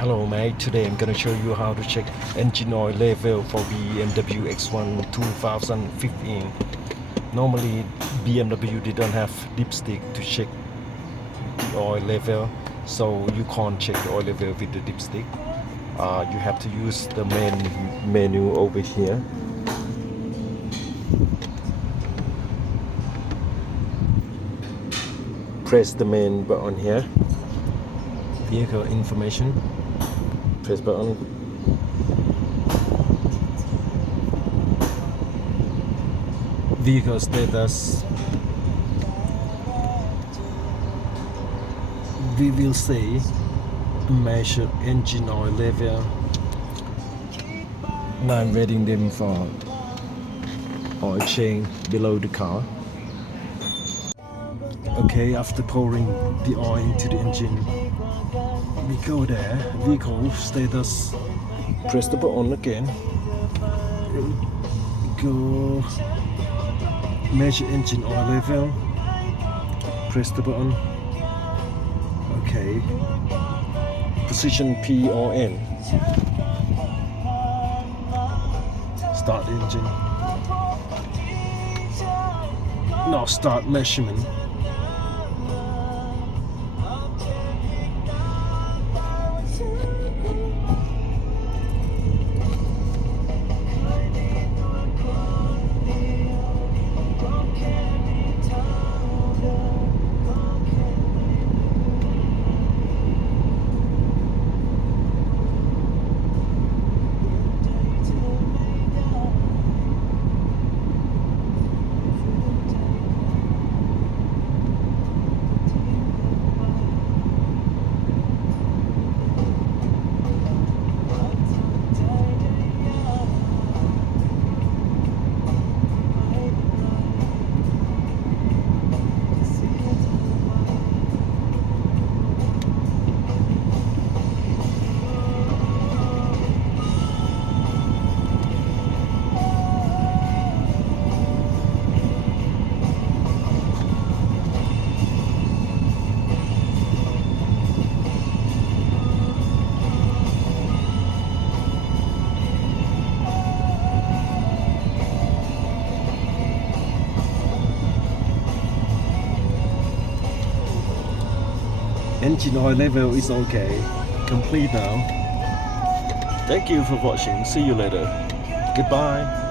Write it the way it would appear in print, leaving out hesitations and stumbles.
Hello mate, today I'm gonna show you how to check engine oil level for BMW X1 2015. Normally BMW didn't have dipstick to check the oil level, so you can't check the oil level with the dipstick. You have to use the main menu over here. Press the main button here. Vehicle information. Press button. Vehicle status. We will say measure engine oil level. Now I'm waiting them for oil change below the car. Okay, after pouring the oil into the engine, we go there, vehicle status, press the button again, go measure engine oil level, press the button, okay, position P or N, start the engine, now start measurement. Engine oil level is okay. Complete now. Thank you for watching. See you later. Goodbye.